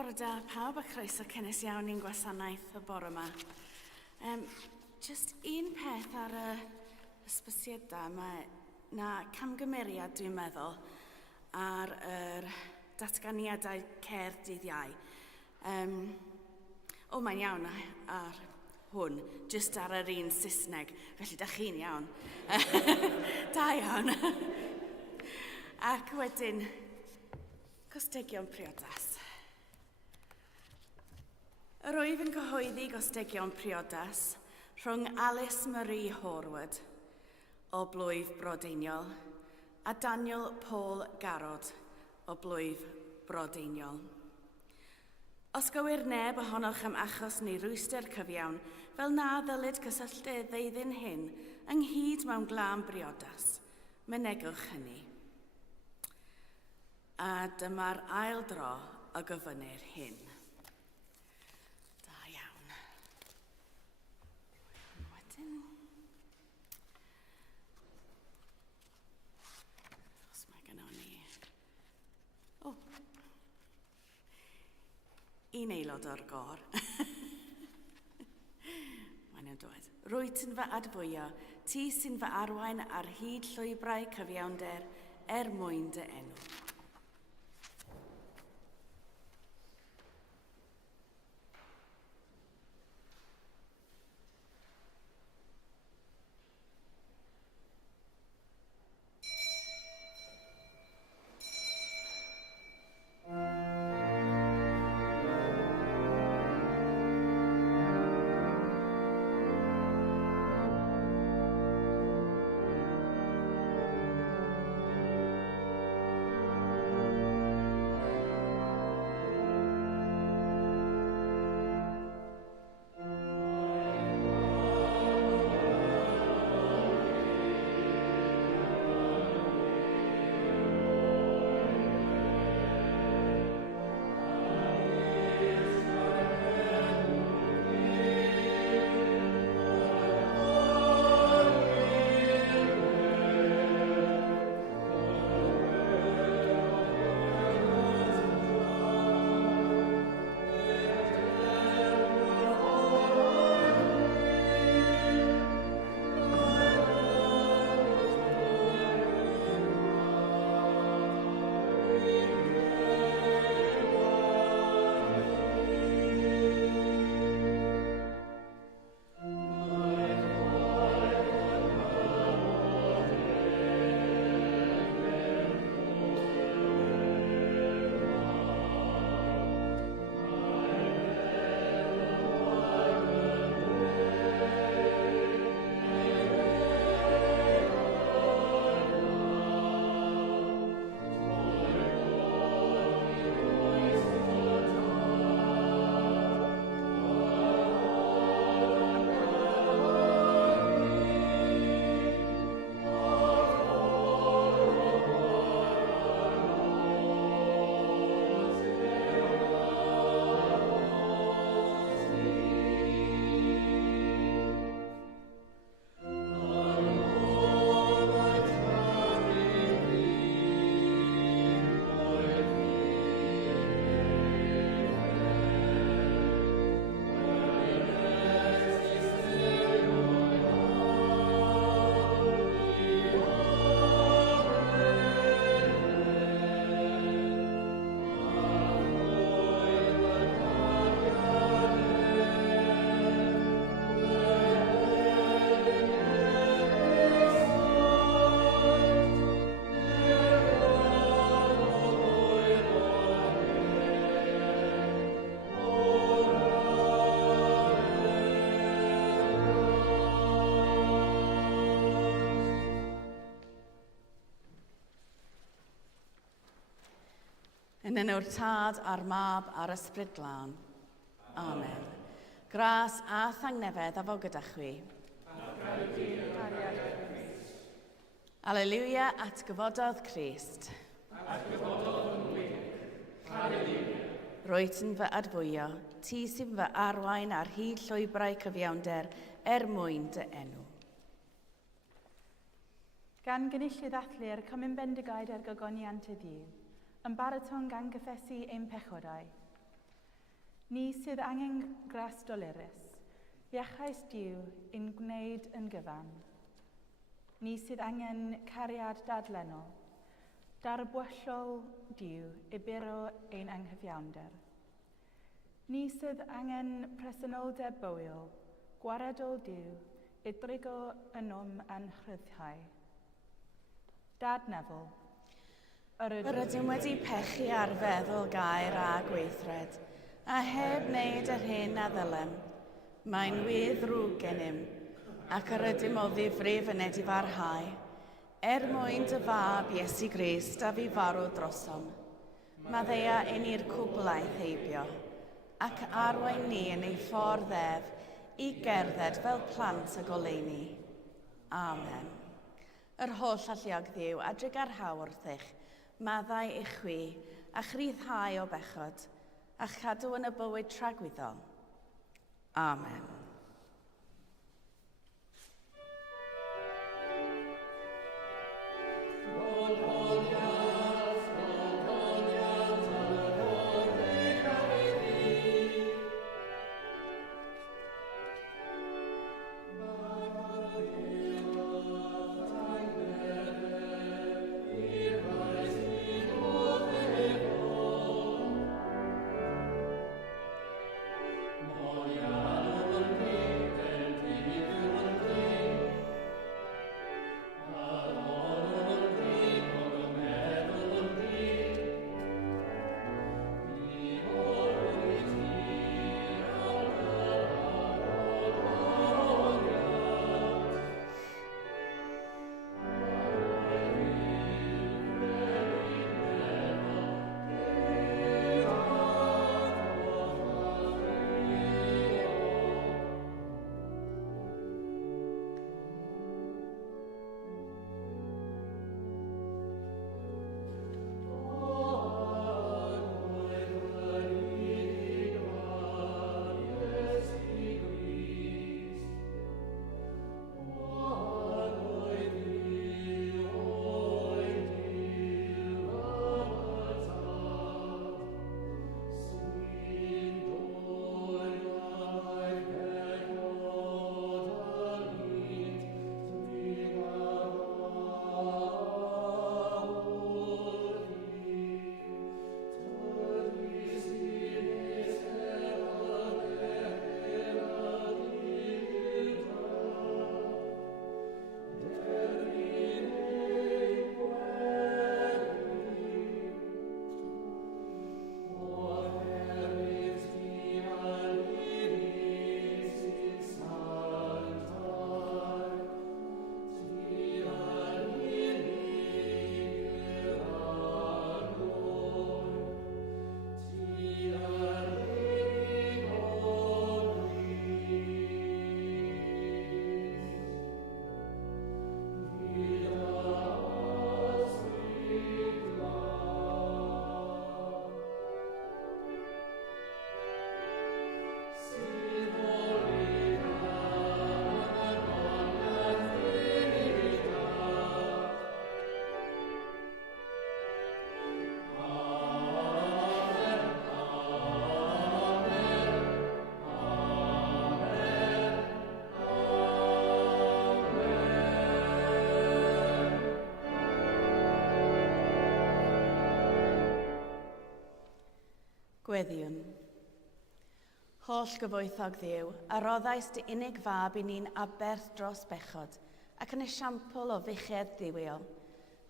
Bore da pawb a croeso cynnes iawn i'n gwasanaeth y bore yma. Just un peth ar y ysbysiadau yma, na camgymeriad dwi'n meddwl ar yr datganiadau cer dydd Iau. Mae'n iawn ar hwn, just ar yr un Saesneg, felly da chi'n iawn. Da iawn. Ac wedyn, gostegion priodas. Yr wyf yn cyhoeddi gostegion priodas rhwng Alice Marie Horwood o Blwyf Brodeiniol a Daniel Paul Garrod o Blwyf Brodeiniol. Os gywir neb ohonoch am achos neu rwyster cyfiawn, fel na ddylid cysylltu ddeudyn hyn ynghyd mewn glân briodas, mynegwch hynny. A dyma'r ail dro o gyfynnu'r hyn. Da iawn. Wedyn. Os mae gynnon ni. Un aelod o'r gor. Mae'n dod. Rwyt yn fy adfwyo, ti sy'n fy arwain ar hyd llwybrau cyfiawnder mwyn dy enw. Yn enw'r Tad a'r Mab a'r Ysbryd Glân. Amen. Gras a thangnefedd a fo gyda chwi. Alleluia at gyfododd Crist. At gyfododd yn wych. Alleluia. Rwyt yn fy adfwyo, ti sy'n fy arwain ar hyd llwybrau cyfiawnder mwyn dy enw. Gan gynullydd athlu'r Cymun Bendigaid ar gogoniant y ddiw, yn baraton gan gyffesu ein pechodau. Ni sydd angen gras dolerus, iachais Duw i'n gwneud yn gyfan. Ni sydd angen cariad dadlennol, darbwyllol Duw i buro ein anghyfiawnder. Ni sydd angen presenoldeb bywyd, gwaredol Duw i drigo ynom a'n chryddhau. Dad Nefel, Yr ydym wedi pechu ar feddwl gair a gweithred, a heb wneud yr hyn a ddylem. Mae'n wyddrwg gennym, ac yr ydym o ddifrif yn edi farhau, mwyn dy fab Iesu Grist a fi farw drosom. Maddeia ein i'r cwblaeth heibio, ac arwain ni yn ei ffordd ef i gerdded fel plant y goleuni. Amen. Yr holl alluog Dduw a drig ar hawl wrthych, maddau eich chwi a chryddhau o bechod, a'ch cadw yn y bywyd tragwyddol. Amen. Gweddiwn. Holl gyfoethog Dduw, a roddais dy unig fab i ni'n aberth dros bechod, ac yn esiampl o fuchedd ddiwiol.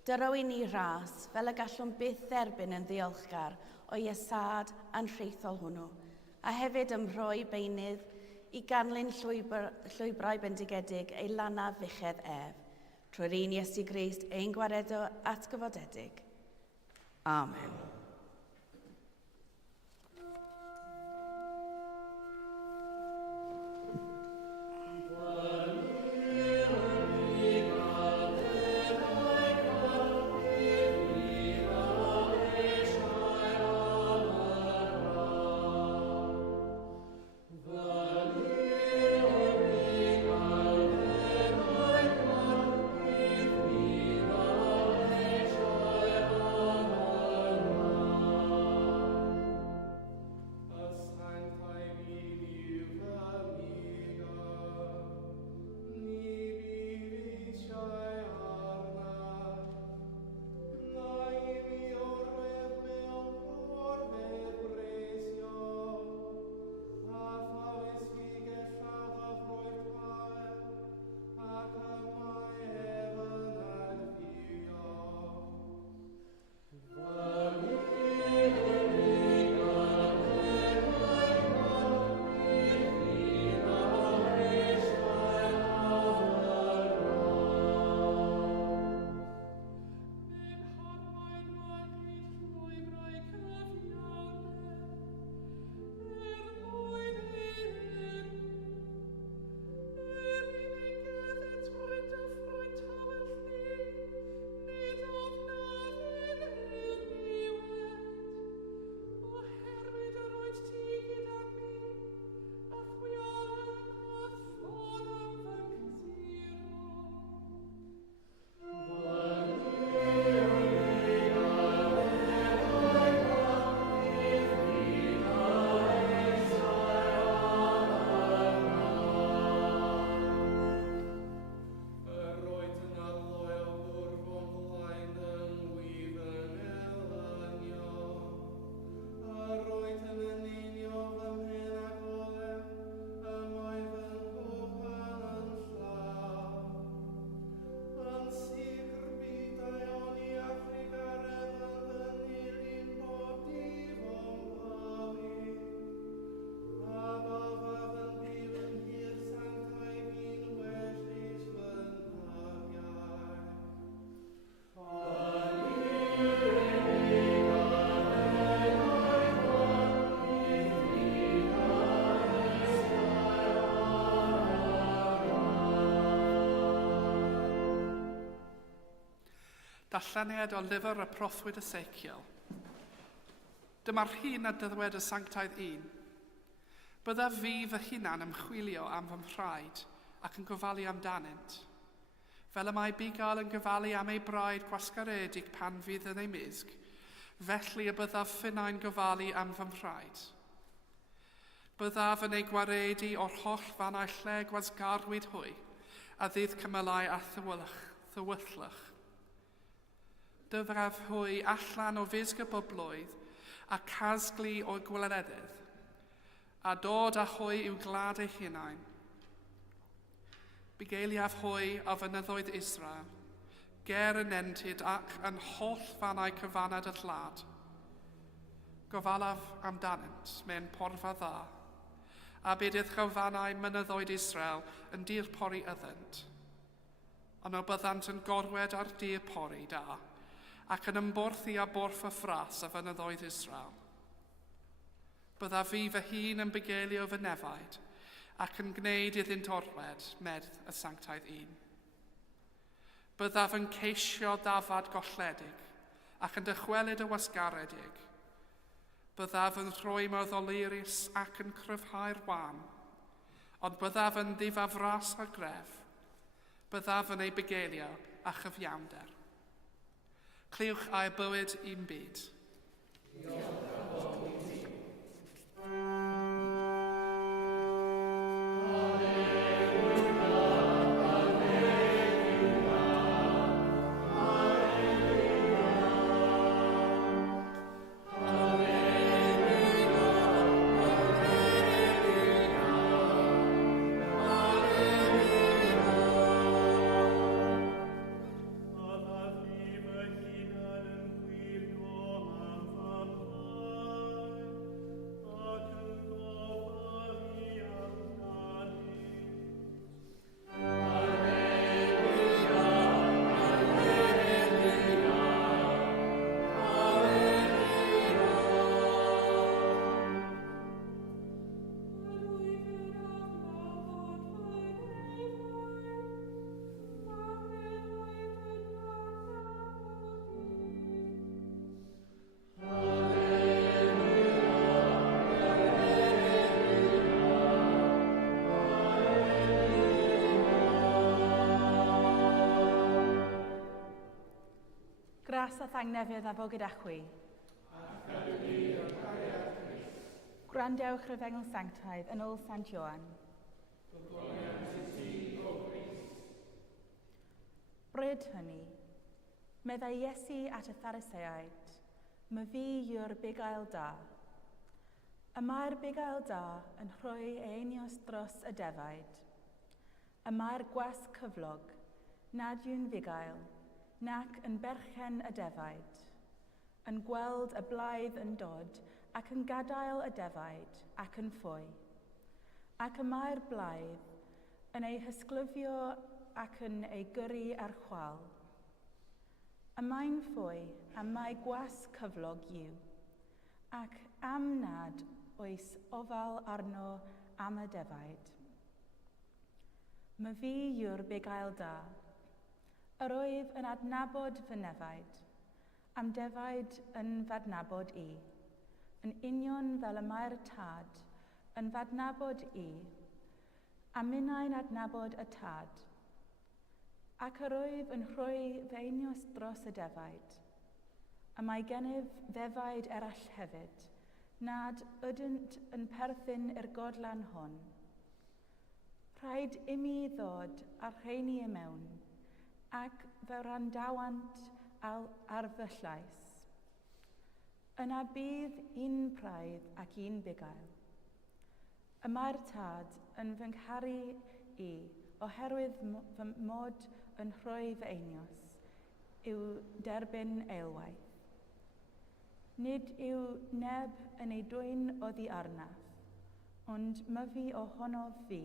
Dyro i ni ras, fel y gallwn byth dderbyn yn ddiolchgar o iesad anrheithol hwnnw, a hefyd ymrhoi beunydd i ganlyn llwybrau bendigedig ei lanaf fuchedd ef, trwy'r un Iesu Grist ein gwaredo atgyfodedig. Amen. Darlleniad o lyfr y proffwyd Esekiel. Dyma'r hyn a dyddwed y sanctaidd 1. Bydda fi fy hunan ymchwilio am fy mhraed ac yn gofalu amdanynt. Fel y mae Bugail yn gofalu am ei braed gwasgaredig pan fydd yn ei misg, felly y byddaf ffynau'n gofalu am fy mhraed. Byddaf yn ei gwaredu o'r holl fannau lle gwasgarwyd hwy, a ddydd cymylau a thywyllach. Dyfraf hwy allan o fisg y boblwydd a casglu o'r gwilerydd, a dod â hwy i'w glad ei hunain. Bugeiliaf hwy o fynyddoedd Israel, ger yn entyd ac yn holl fannau cyfaned y llad. Gofalaf amdanynt mewn porfa dda, a bydydd chawfannau mynyddoedd Israel yn dirpori yddent. Ond o byddant yn gorwed ar dirpori da, ac yn ymborthu a borff y ffras a fynyddoedd Israel. Bydda fi fy hun yn bugeilio fy nefaid, ac yn gwneud iddynt orwed meddd y sanctaidd 1. Byddaf yn ceisio dafad golledig, ac yn dychwelyd y wasgaredig. Byddaf yn rhoi meddolurus ac yn cryfhau'r wan, ond byddaf yn ddifafras a gref. Byddaf yn ei bugeilio a chyfiawnder. Clywch a'i bywyd i'n byd. Gras a thangnefydd a fo gyda chwi. Gwrandewch rhyfengl sanctaidd yn ôl Sant Ioan. Bryd hynny, meddai Iesu at y Phariseaid, my fi yw'r bugail da. Y mae'r bugail da yn rhoi einios dros y defaid. Y mae'r gwas cyflog, nad yw'n fugail, nac yn berchen y defaid, yn gweld y blaidd yn dod ac yn gadael y defaid ac yn ffwy, ac y mae'r blaidd yn ei hysglyfio ac yn ei gyrru ar chwal. Y mae'n ffwy a mae gwas cyflog yw, ac am nad oes ofal arno am y defaid. My fi yw'r bugail da. Yr oedd yn adnabod fy nefaid, am defaid yn fadnabod i, yn union fel y mae'r tad yn fadnabod i, a minnau'n adnabod y tad, ac yr oedd yn rhoi fy einios dros y defaid, a mae gennyf ddefaid erall hefyd, nad ydynt yn perthyn i'r godlan hon. Rhaid imi ddod a'r rheini i mewn, ac fe randawant ar fy llais. Yna bydd un praidd ac un bugail. Y mae'r tad yn fy ngharu i oherwydd fy mod yn rhoi fy einios yw derbyn eilwaith. Nid yw neb yn ei dwyn oddi arnaf, ond my fi ohono fi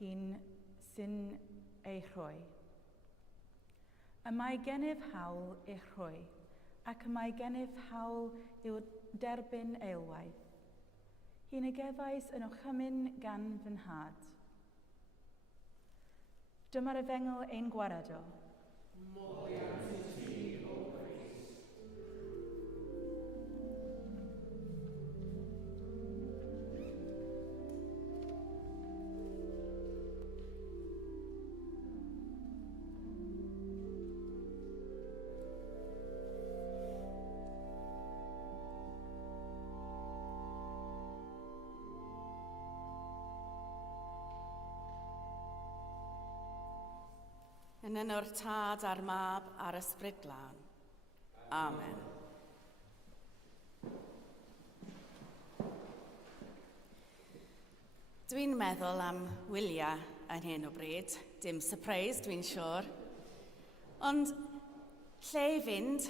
hun sy'n ei rhoi. Y mae gennyf hawl i'ch rhoi, ac y mae gennyf hawl i'w derbyn eilwaith. Hi'n y gefais yn ochymyn gan fy nhad. Dyma'r efengl ein gwared o. Moddiant i ti, o Yn enw'r Tad a'r Mab a'r Ysbryd Glân. Amen. Dwi'n meddwl am wyliau yn hyn o bryd. Dim surprise, dwi'n siŵr. Ond lle i fynd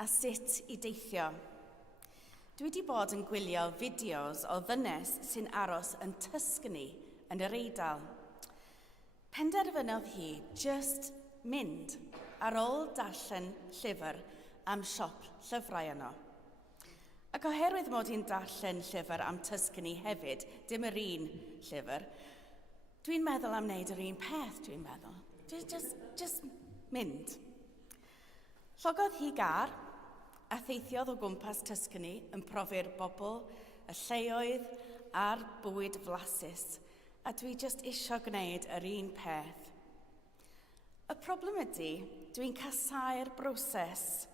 a sut i deithio? Dwi wedi bod yn gwylio fideos o ddynes sy'n aros yn Tuscany yn yr Eidal. Penderfynodd hi just mynd ar ôl darllen llyfr am siop llyfrau yno. Ac oherwydd mod i'n darllen llyfr am Tuscany hefyd, dim yr un llyfr, dwi'n meddwl am wneud yr un peth, dwi'n meddwl. Just mynd. Llogodd hi gar a theithiodd o gwmpas Tuscany yn profi'r bobl, y lleoedd a'r bwyd flasus, a dwi just isio gwneud yr un peth. Y problem ydy, dwi'n casau'r broses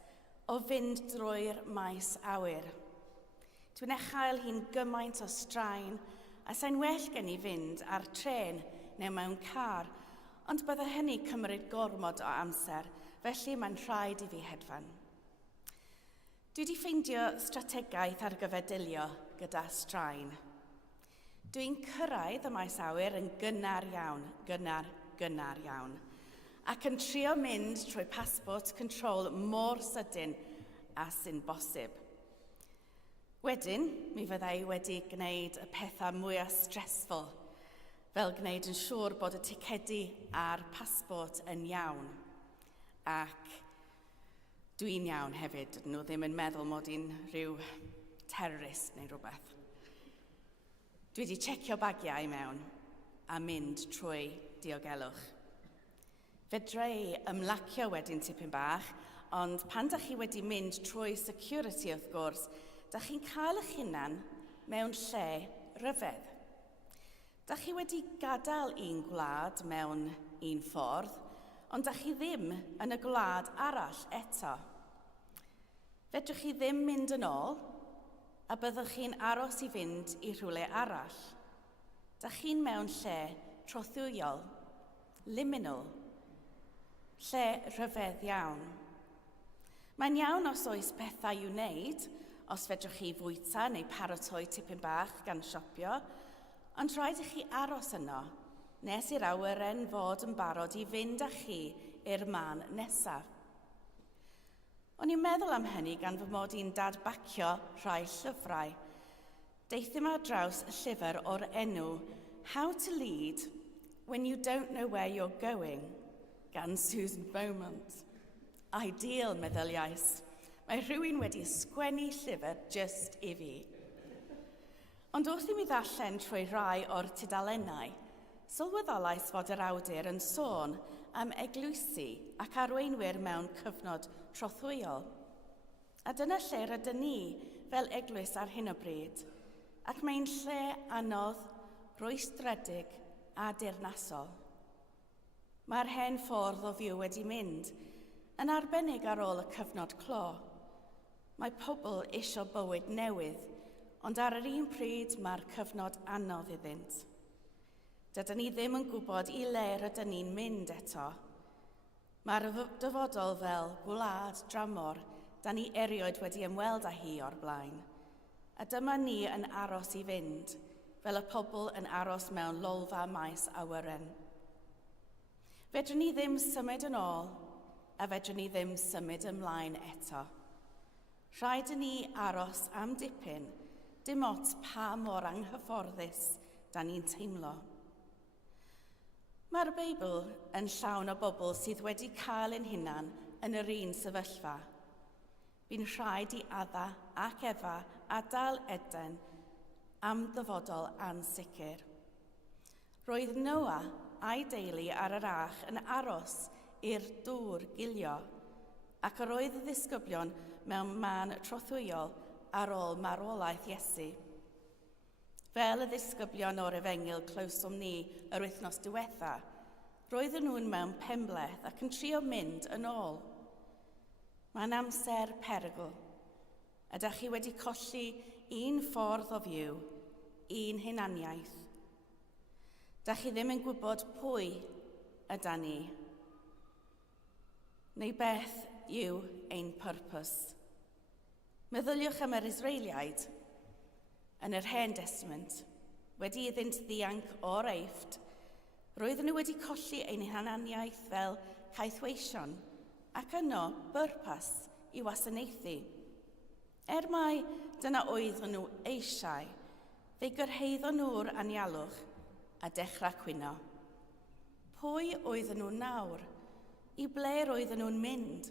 o fynd drwy'r maes awyr. Dwi'n echael hi'n gymaint o straen, a sa'n well gen i fynd ar tren neu mewn car, ond bydde hynny cymryd gormod o amser, felly mae'n rhaid i fi hedfan. Dwi wedi ffeindio strategaeth ar gyfer dilio gyda straen. Dwi'n cyrraedd y maes awyr yn gynnar iawn, ac yn trio mynd trwy passport control mor sydyn a sy'n bosib. Wedyn, mi fyddai wedi gwneud y pethau mwyaf stressful, fel gwneud yn siŵr bod y ticedi a'r passport yn iawn. Ac dwi'n iawn hefyd, nhw ddim yn meddwl mod i'n rhyw terrorist neu rhywbeth. Dwi wedi checio bagiau mewn a mynd trwy diogelwch. Fedrai ymlacio wedyn tipyn bach, ond pan dach chi wedi mynd trwy security wrth gwrs, dach chi'n cael eich hunan mewn lle ryfedd. Dach chi wedi gadael un gwlad mewn un ffordd, ond dach chi ddim yn y gwlad arall eto. Fedrwch chi ddim mynd yn ôl, a byddwch chi'n aros i fynd i rhywle arall. Dach chi'n mewn lle trothwyol, liminal, lle rhyfedd iawn. Mae'n iawn os oes bethau i'w wneud, os fedrwch chi fwyta neu paratoi tipyn bach gan siopio, ond rhaid i chi aros yno, nes i'r awyren fod yn barod i fynd â chi i'r man nesaf. O'n i'n meddwl am hynny gan fy mod i'n dadbacio rhai llyfrau. Deithim ar draws y llyfr o'r enw How to Lead When You Don't Know Where You're Going, gan Cymun Bendigaid. Ideal, meddyliais. Mae rhywun wedi sgwennu llyfr just i fi. Ond wrth i mi ddarllen trwy rai o'r tudalennau, sylweddolais fod yr awdur yn sôn am eglwysi ac arweinwyr mewn cyfnod trothwyol. A dyna lle rydyn ni fel eglwys ar hyn o bryd, ac mae'n lle anodd, rwystredig a dirnasol. Mae'r hen ffordd o fyw wedi mynd, yn arbennig ar ôl y cyfnod clo. Mae pobl isio bywyd newydd, ond ar yr un pryd mae'r cyfnod anodd iddynt. Dydyn ni ddim yn gwybod i le rydyn ni'n mynd eto. Mae'r dyfodol fel gwlad dramor da ni erioed wedi ymweld â hi o'r blaen. A dyma ni yn aros i fynd, fel y pobl yn aros mewn lolfa maes awyren. Fedrwn ni ddim symud yn ôl, a fedrwn ni ddim symud ymlaen eto. Rhaid i ni aros am dipyn, dim ots pa mor anghyfforddus da ni'n teimlo. Mae'r Beibl yn llawn o bobl sydd wedi cael ein hunan yn yr un sefyllfa. Bu'n rhaid i Adda ac Efa adael Eden am ddyfodol ansicr. Roedd Noah a'i deulu ar yr arch yn aros i'r dŵr gilio, ac yr oedd y ddisgyblion mewn man trothwyol ar ôl marwolaeth Iesu. Fel y ddisgyblion o'r Efengil clywsom ni yr wythnos diwetha, roedden nhw'n mewn penbleth ac yn trio mynd yn ôl. Mae'n amser perygl. Ydych chi wedi colli un ffordd o fyw, un hunaniaeth. Dach chi ddim yn gwybod pwy yda ni. Neu beth yw ein pwrpws? Meddyliwch am yr Israeliaid yn yr Hen Testament, wedi iddynt ddianc o'r Eifft, roedden nhw wedi colli ein hananiaeth fel caethweision ac yno bwrpas i wasanaethu. Mai dyna oedden nhw eisiau, fe gyrhaeddo nhw'r anialwch a dechrau cwyno. Pwy oedden nhw nawr? I ble roedden nhw'n mynd?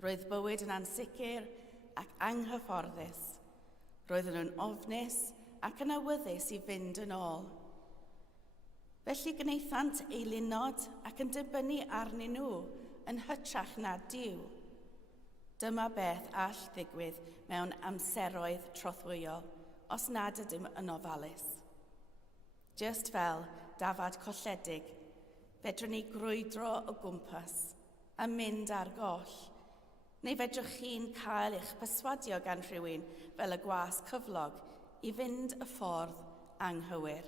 Roedd bywyd yn ansicr ac anghyfforddus. Roedden nhw'n ofnus ac yn awyddus i fynd yn ôl. Felly gwnaethant eilunod ac yn dibynnu arnyn nhw yn hytrach na Duw. Dyma beth all ddigwydd mewn amseroedd trothwyol, os nad ydym yn ofalus. Just fel dafad colledig, fedrwn ni grwydro o gwmpas a mynd ar goll, neu fedrwch chi'n cael eich perswadio gan rhywun fel y gwas cyflog i fynd y ffordd anghywir.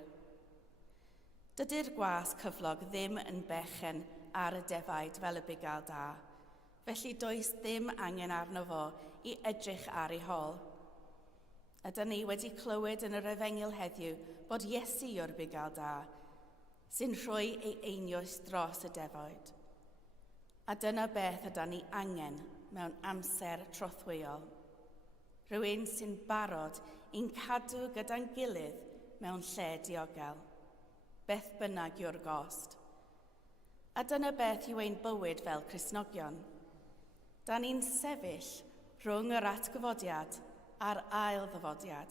Dydy'r gwas cyflog ddim yn bechen ar y defaid fel y bugail da, felly does ddim angen arno fo i edrych ar ei hol. Ydyn ni wedi clywed yn yr Efengyl heddiw bod Iesu yw'r bugail da, sy'n rhoi ei einioes dros y defaid. A dyna beth ydyn ni angen mewn amser trothwyol. Rhywun sy'n barod i'n cadw gyda'n gilydd mewn lle diogel, beth bynnag yw'r gost. A dyna beth yw ein bywyd fel Cristnogion. Da ni'n sefyll rhwng yr atgyfodiad a'r ail ddyfodiad,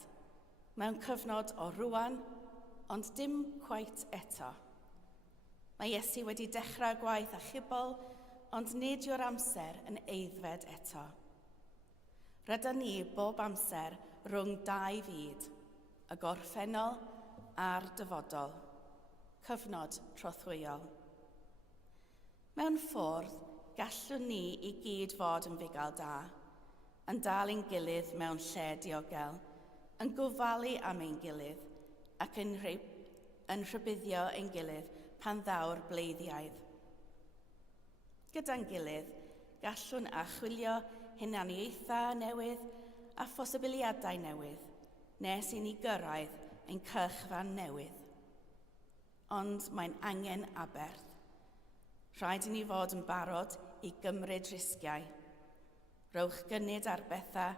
mewn cyfnod o rwan, ond dim cweit eto. Mae Iesu wedi dechrau gwaith achubol, ond nid yw'r amser yn eiddfed eto. Rydyn ni bob amser rhwng dau fyd, y gorffennol a'r dyfodol, cyfnod trothwyol. Mewn ffordd, gallwn ni i gyd fod yn fugail da, yn dal ein gilydd mewn lle diogel, yn gofalu am ein gilydd ac yn rhybuddio ein gilydd pan ddaw'r bleiddiaidd. Gyda'n gilydd, gallwn achwilio hunaniaethau newydd a phosibiliadau newydd, nes i ni gyrraedd ein cychfan newydd. Ond mae'n angen aberth. Rhaid i ni fod yn barod i gymryd risgiau. Rowch gynnydd ar bethau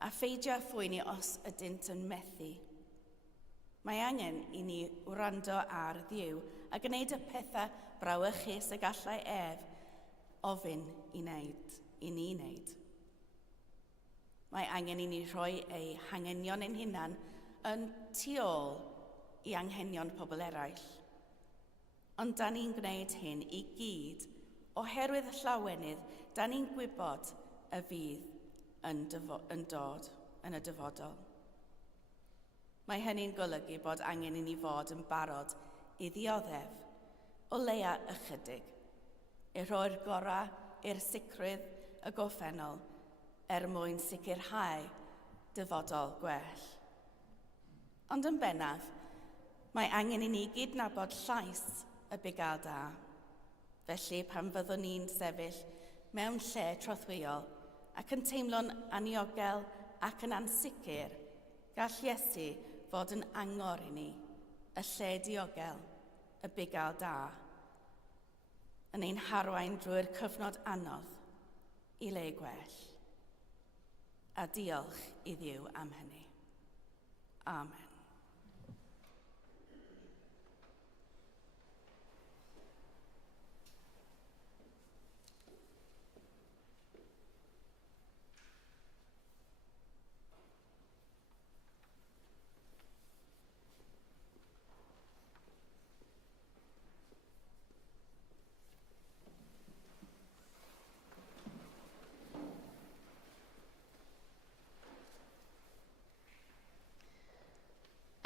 a pheidio â phwyni os ydynt yn methu. Mae angen i ni wrando ar Dduw a gwneud y pethau brawychus y gallai ef ofyn i ni wneud. Mae angen i ni rhoi ei hangenion ein hunan yn tu ôl i anghenion pobl eraill. Ond da ni'n gwneud hyn i gyd oherwydd y llawenydd da ni'n gwybod y fydd yn dod yn y dyfodol. Mae hynny'n golygu bod angen i ni fod yn barod i ddioddef, o leia ychydig, i rhoi'r gorau i'r sicrwydd y goffennol mwyn sicrhau dyfodol gwell. Ond yn bennaf, mae angen i ni gydnabod llais y bugail da. Felly pan fyddwn ni'n sefyll mewn lle trothwyol ac yn teimlo'n aniogel ac yn ansicr, gall Iesu fod yn angor i ni, y lle diogel, y bugail da, yn ein harwain drwy'r cyfnod anodd i le gwell. A diolch i Dduw am hynny. Amen.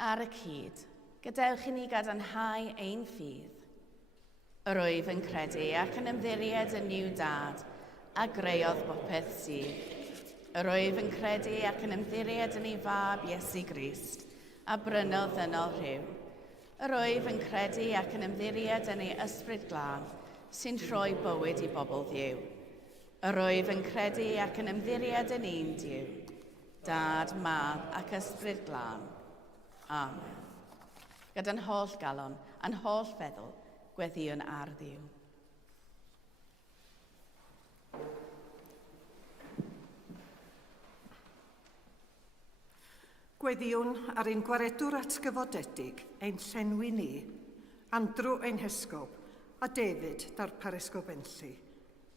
Ar y cyd, gadewch i ni gadarnhau ein ffydd. Yr wyf yn credu ac yn ymddiried yn niw dad, a greodd bopeth sydd. Yr wyf yn credu ac yn ymddiried yn ei fab Iesu Grist, a brynodd ddynol rhyw. Yr wyf yn credu ac yn ymddiried yn ei ysbryd glân, sy'n rhoi bywyd i bobl ddiw. Yr wyf yn credu ac yn ymddiried yn un Duw, Dad, Mab ac Ysbryd Glân. Amen. Gyda'n holl galon, a'n holl feddwl, gweddiwn ar Dduw. Gweddiwn ar ein gwaredwr atgyfodedig ein llenwi ni, Andrew ein hesgob a David darpar esgobenlli,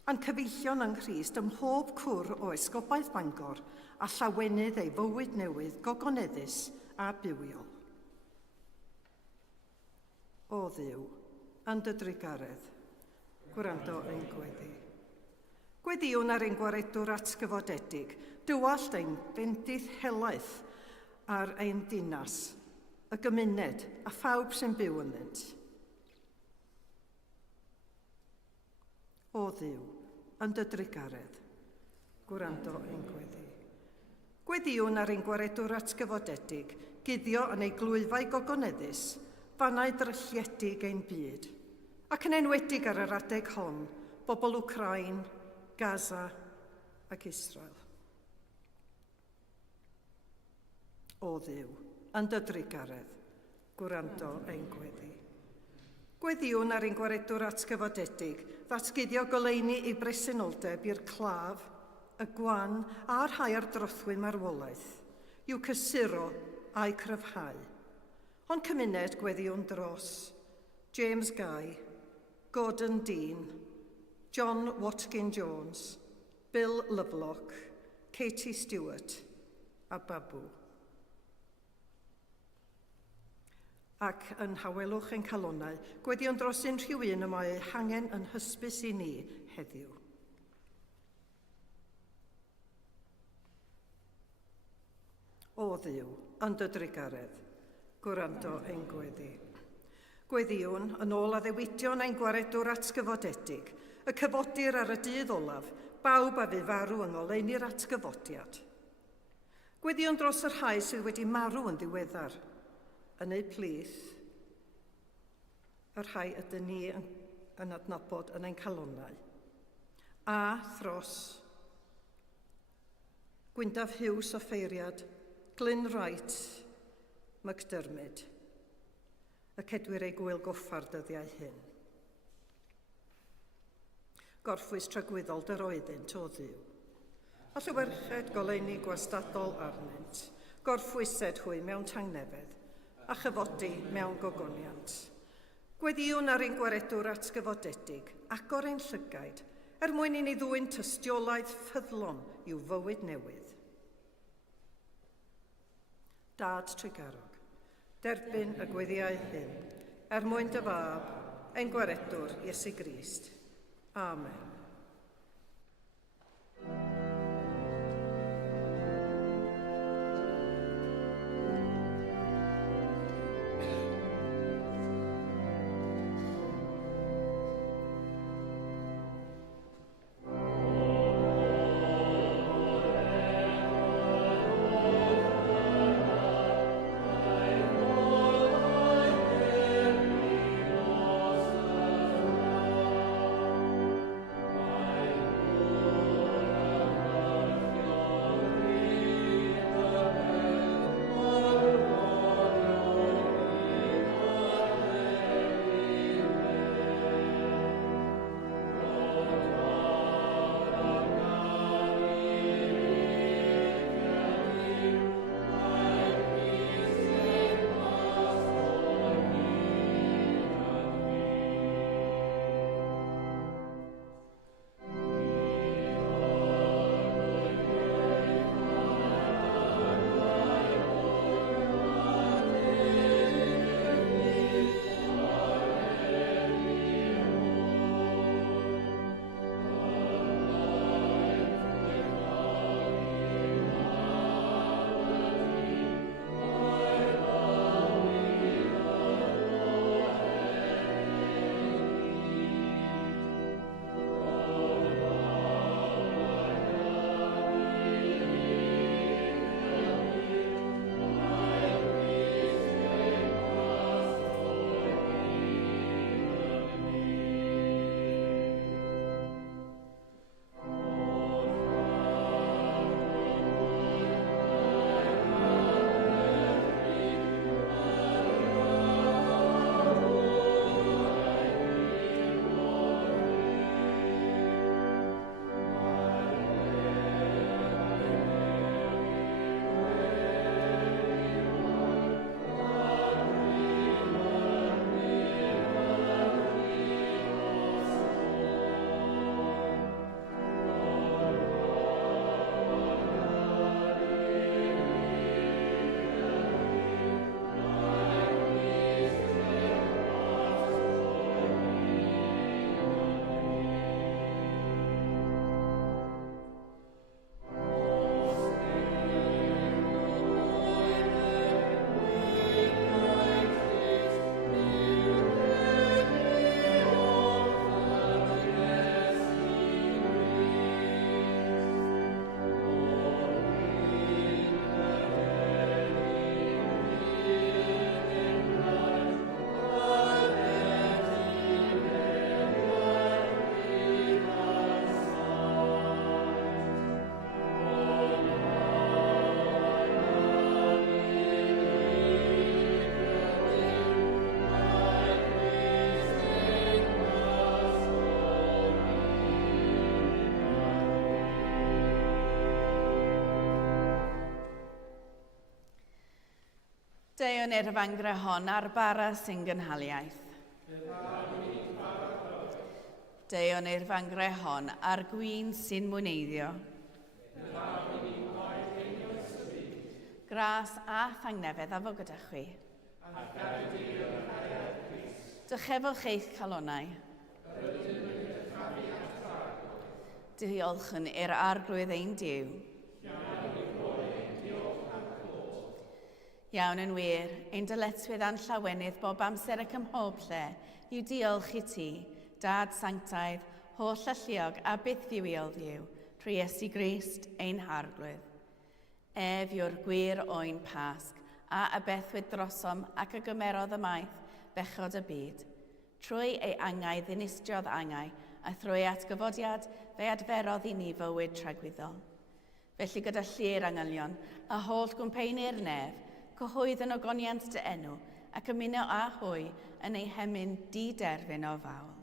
a'n cyfeillion yng Nghrist ym mhob cwr o esgobaeth Bangor a llawenydd ei fywyd newydd gogoneddus a bywiol. O Dduw, yn dy drigaredd, gwrando ein gweddi. Gweddiwn ar ein gwaredwr atgyfodedig, dywallt ein bendith helaeth ar ein dinas, y gymuned a phawb sy'n byw ynddynt. O Dduw, yn dy drigaredd, gwrando ein gweddi. Gweddiwn ar ein gwaredwr atgyfodedig, guddio yn ei glwyfau gogoneddus, fannau drylliedig ein byd, ac yn enwedig ar yr adeg hon, bobl Wcrain, Gaza ac Israel. O Dduw, yn dy drigaredd, gwrando ein gweddi. Gweddiwn ar ein gwaredwr atgyfodedig, ddatguddio goleuni ei bresenoldeb i'r claf, y gwan a'r rhai ar drothwy marwolaeth, i'w cysuro a'i cryfhau. Ond cymuned gweddiwn dros James Guy, Gordon Dean, John Watkin Jones, Bill Lovelock, Katie Stewart a Babu. Ac yn hawelwch ein calonau, gweddiwn dros unrhyw un y mae hangen yn hysbys i ni heddiw. O Dduw, yn dy drigaredd, gwrando ein gweddi. Gweddiwn, yn ôl a ddewidion ein gwaredwr atgyfodedig, y cyfodir ar y dydd olaf, bawb a fu farw yng ngoleuni'r atgyfodiad. Gweddiwn dros yr rhai sydd wedi marw yn ddiweddar, yn eu plith, yr rhai ydyn ni yn adnabod yn ein calonau, a thros Gwyndaf Hughes o Ffeiriad, Glyn Wright, McDermid, y cedwyr ei gwyl goffar dyddiau hyn. Gorffwys tragwyddol dy roeddynt o Dduw. A llywerched goleuni gwastadol arnynt, gorffwysed hwy mewn tangnefedd, a chyfodi mewn gogoniant. Gweddiwn ar ein gwaredwr atgyfodedig, agor ein llygaid, mwyn i ni ddwyn tystiolaeth ffyddlon i'w fywyd newydd. Dad Tregarog, derbyn y gweddiau hyn, mwyn dy fab, ein gwaredwr Iesu Grist. Amen. Deion i'r fangre hon ar bara sy'n gynhaliaeth. Deion i'r fangre hon ar gwyn sy'n mwneiddio. Gras a thangnefedd a fo gyda chwi. Dychefwch eich calonau. Diolchyn i'r arglwydd ein Duw. Iawn yn wir, ein dyletswydd a'n llawenydd bob amser ac ym mhob lle yw diolch i ti, Dad Sanctaidd, holl alluog a byth ddiwiol ddiw, trwy Iesu Grist ein harglwydd. Ef yw'r gwir oen Pasg, a y bethwyd drosom ac y gymerodd y maith bechod y byd. Trwy ei angau ddinistiodd angau, a thrwy atgyfodiad fe adferodd i ni fywyd tragwyddol. Felly gyda llu'r angylion, a holl gwmpeinir nef, cyhoedd yn ogoniant dy enw, ac ymuno a hwy yn ei hemyn di-derfyn o fawl.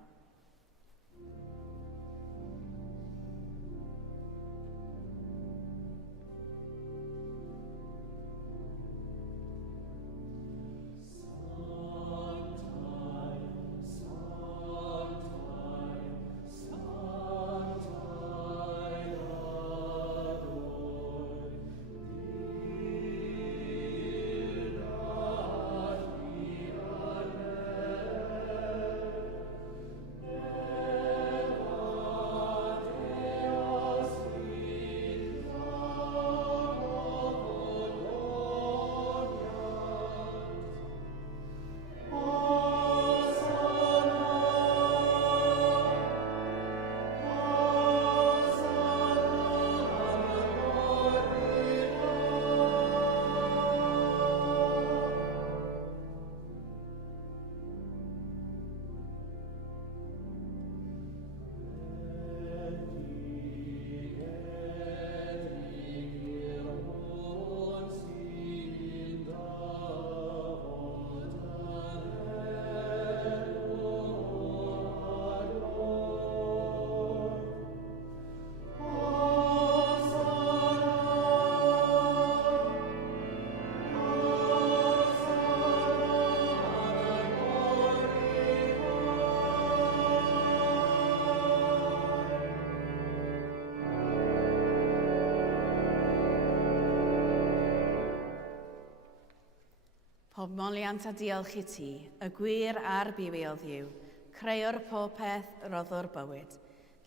Pob moliant a diolch i ti, y gwir a'r buwiodd yw, creuwr pob peth, roddwr bywyd.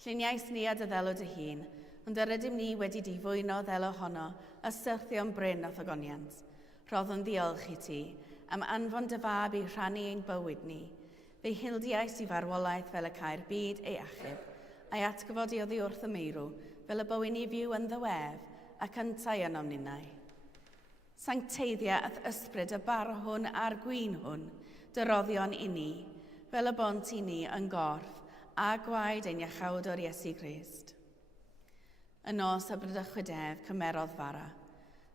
Lluniais ni a dy ddelw dy hun, ond yr ydym ni wedi difwyno ddelo honno, y syrthio'n bryn o thogoniant. Roddwn diolch i ti, am anfon dy fab i rhannu ein bywyd ni. Fe hildiais i farwolaeth fel y cair byd ei achub, a'i atgyfodi oddi wrth y meirw, fel y bywyn i fyw yn ddywef, ac yntau yn omninnau. Sancteiddia ath ysbryd y bar hwn a'r gwyn hwn, dyroddion i ni, fel y bont i ni yn gorff, a gwaed ein iachawdwr Iesu Grist. Yn nos y brydachwydef cymerodd fara,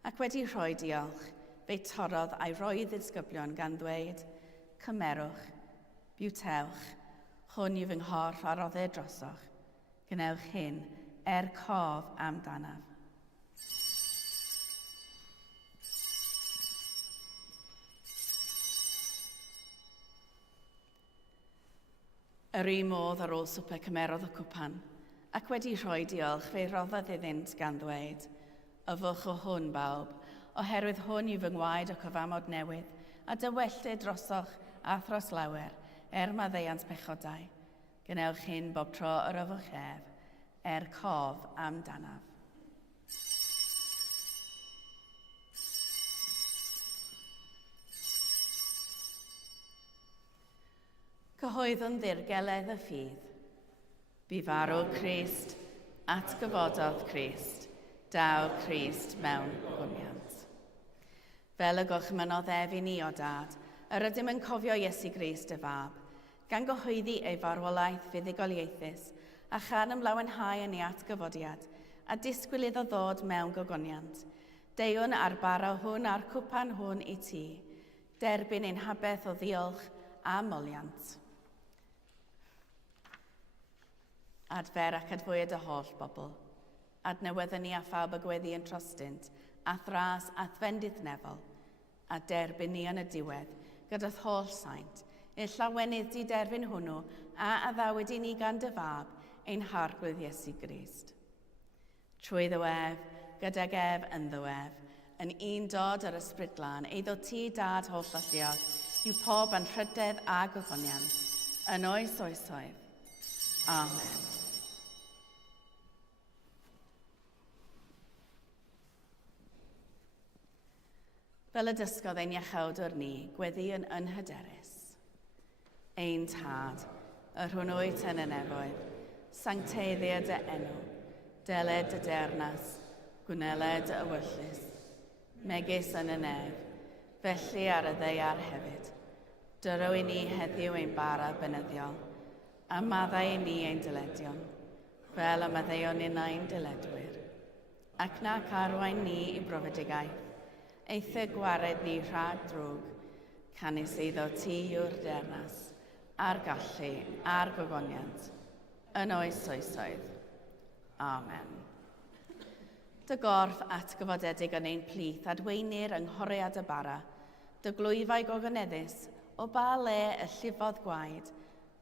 ac wedi rhoi diolch, fe torodd a'i roi ddisgyblion gan ddweud, cymerwch, biwtewch, hwn yw fy nghorff a roddau drosoch, gwnewch hyn cof amdanaf. Yr un modd ar ôl swper cymerodd y cwpan, ac wedi rhoi diolch fe roddodd iddynt gan ddweud, yfwch o hwn bawb, oherwydd hwn yw fy ngwaed o cyfamod newydd, a dywelltu drosoch a throslawer, maddeuant pechodau. Gwnewch hyn bob tro yr yfwch ef, cof amdanaf. Cyhoeddwn ddirgeledd y ffydd. Bu farw Crist, atgyfododd Crist, daw Crist mewn gwniant. Fel y gochmynodd ef i ni o dad, yr ydym yn cofio Iesu Grist y fab, gan gyhoeddi ei farwolaeth fuddugoliaethus, a chan ymlawenhau yn ei atgyfodiad, a disgwyl iddo ddod mewn gogoniant. Deiwn ar bara hwn a'r cwpan hwn i ti, derbyn ein habeth o ddiolch a moliant. Adfer ac adfwyed y holl bobl. Adnewyddwn ni a phawb y gweddi yn trostynt, a thras a thfendydd nefol. a derbyn ni yn y diwedd gyda'r holl saint, i'r llawenydd di derbyn hwnnw a addawyd i ni gan dy fab ein harglwydd Iesu Grist. Trwy ddywef, gydag ef yn ddywef, yn un dod yr ysbryd glân, eiddo ti dad holl alluog, yw pob anrhydedd a gogoniant, yn oes oesoedd. Amen. Fel y dysgodd ein iachawdwr ni, gweddion yn hyderus. Ein tad, y rhwnnwyd yn y nefoedd, sancteiddiad y enw, deled y dernas, gwneled y wyllus, megis yn y nef, felly ar y ddeiar hefyd. Dyro i ni heddiw ein barad benyddiol, a maddau i ni ein dyledion, fel y maddeuon un ein dyledwyr. Ac nac arwain ni i brofedigaeth, eithaf gwared ni rhag drwg, canis eiddo ti yw'r dernas, a'r gallu, a'r gogoniant, yn oes oesoedd. Amen. Dy gorff atgyfodedig yn ein plith adweinir yng nghoriad y bara, dy glwyfau gogoneddus o ba le y llifodd gwaed,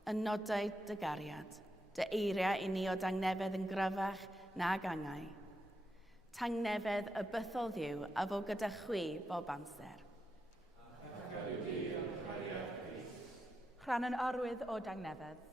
yn nodau dy gariad, dy eiriau i ni o dangnefedd yn gryfach na gangau. Tangnefedd y bythol ddiw a fo gyda chwi bob amser. Rhan yn arwydd o dangnefedd.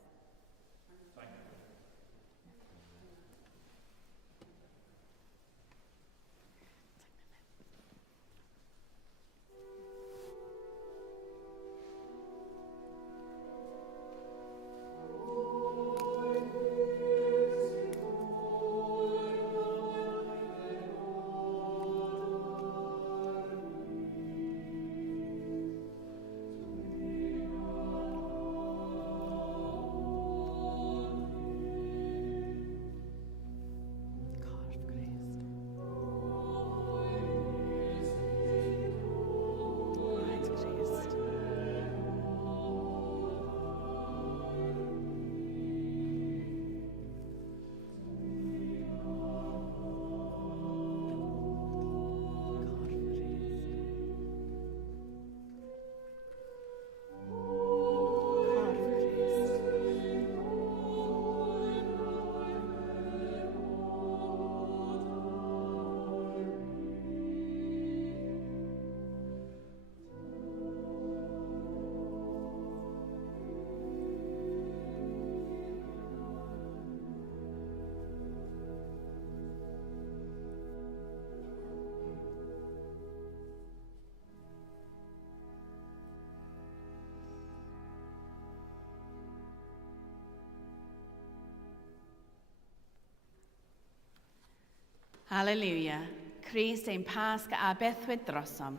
Halleluia, Crist ein Pasg a bethwyd drosom,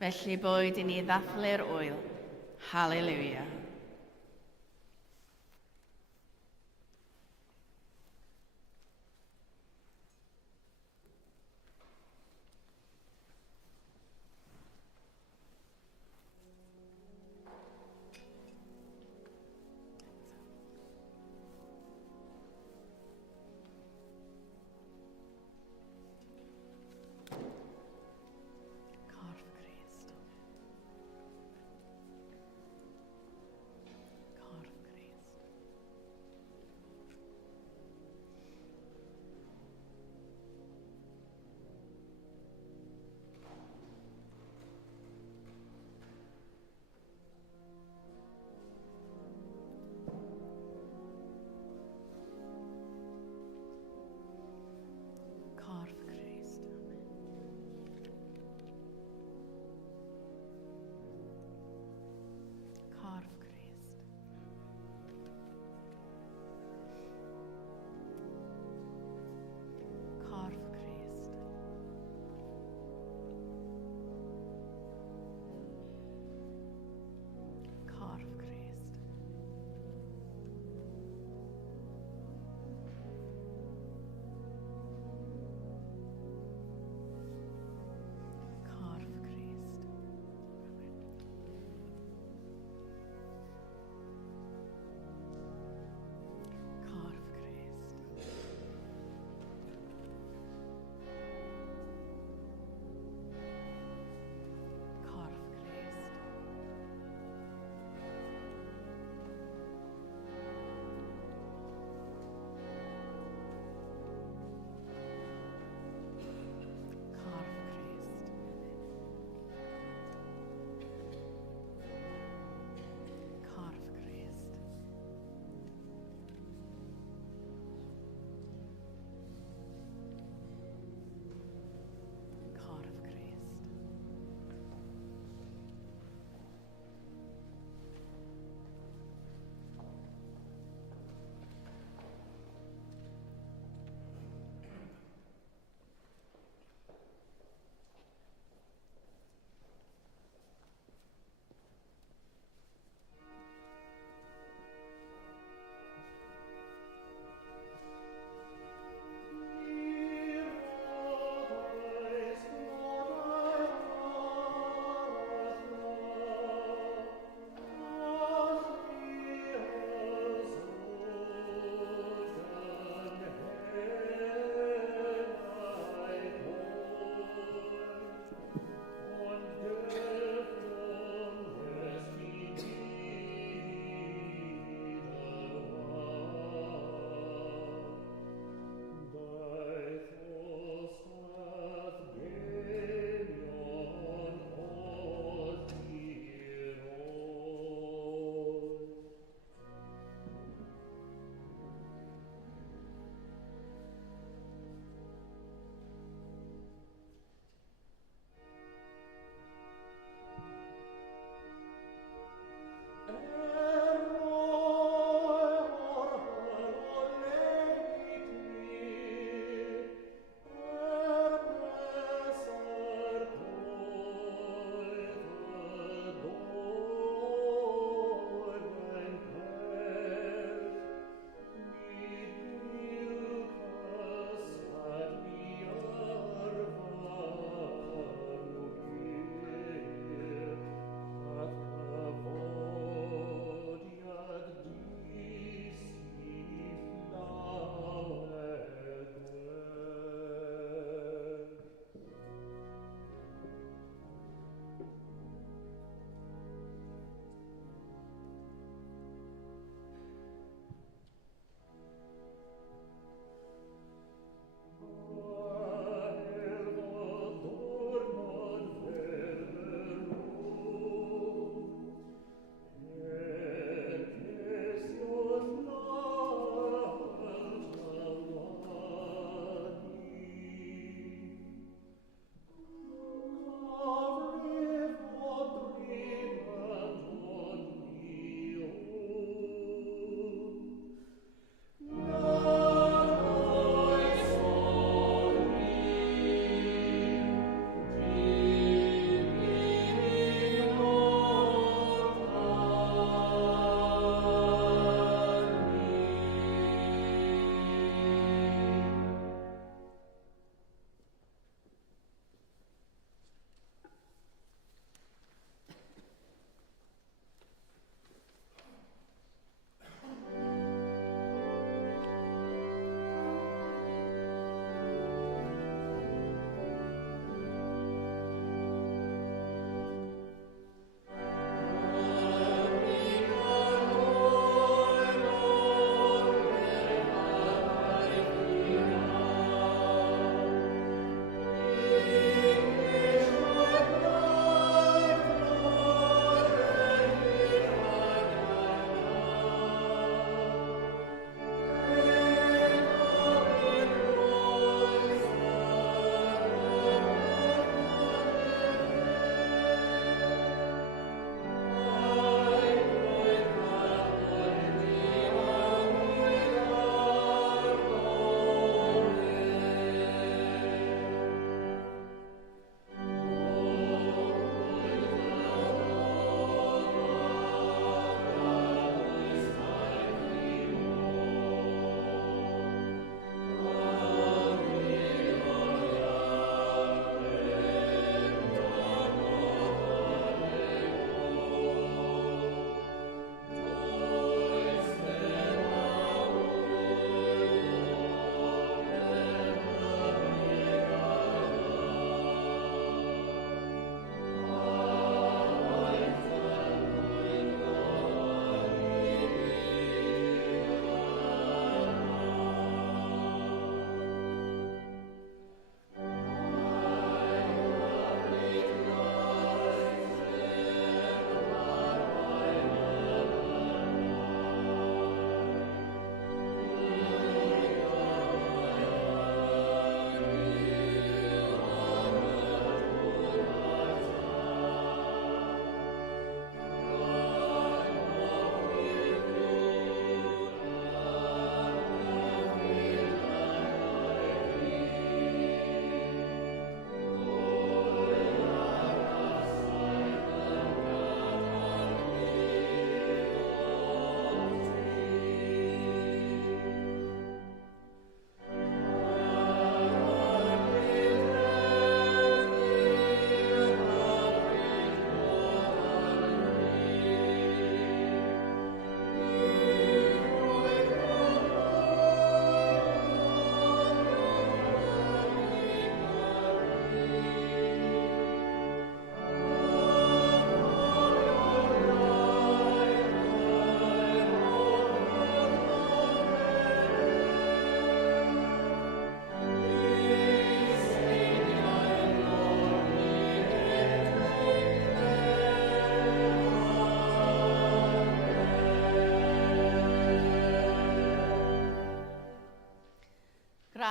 felly boed i ni ddathlu'r wyl. Halleluia.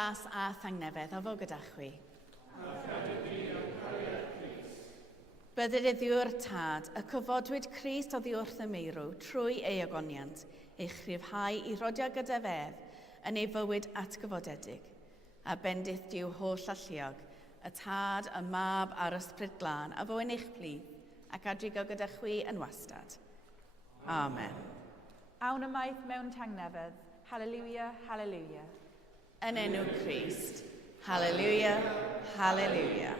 glas a thangnefedd o fo gyda chwi. Byddedyddiwr tad, y cyfodwyd Crist oddi wrth y meirw trwy ei agoniant, eich rhyfhau i rodio gyda fedd yn ei fywyd atgyfodedig, a bendith diw holl alluog, y tad, y mab a'r ysbryd glân, a fo yn eich plith, ac adrigo gyda chwi yn wastad. Amen. Awn ymaith mewn tangnefedd. Hallelujah, hallelujah. Yn enw Crist. Hallelujah, hallelujah.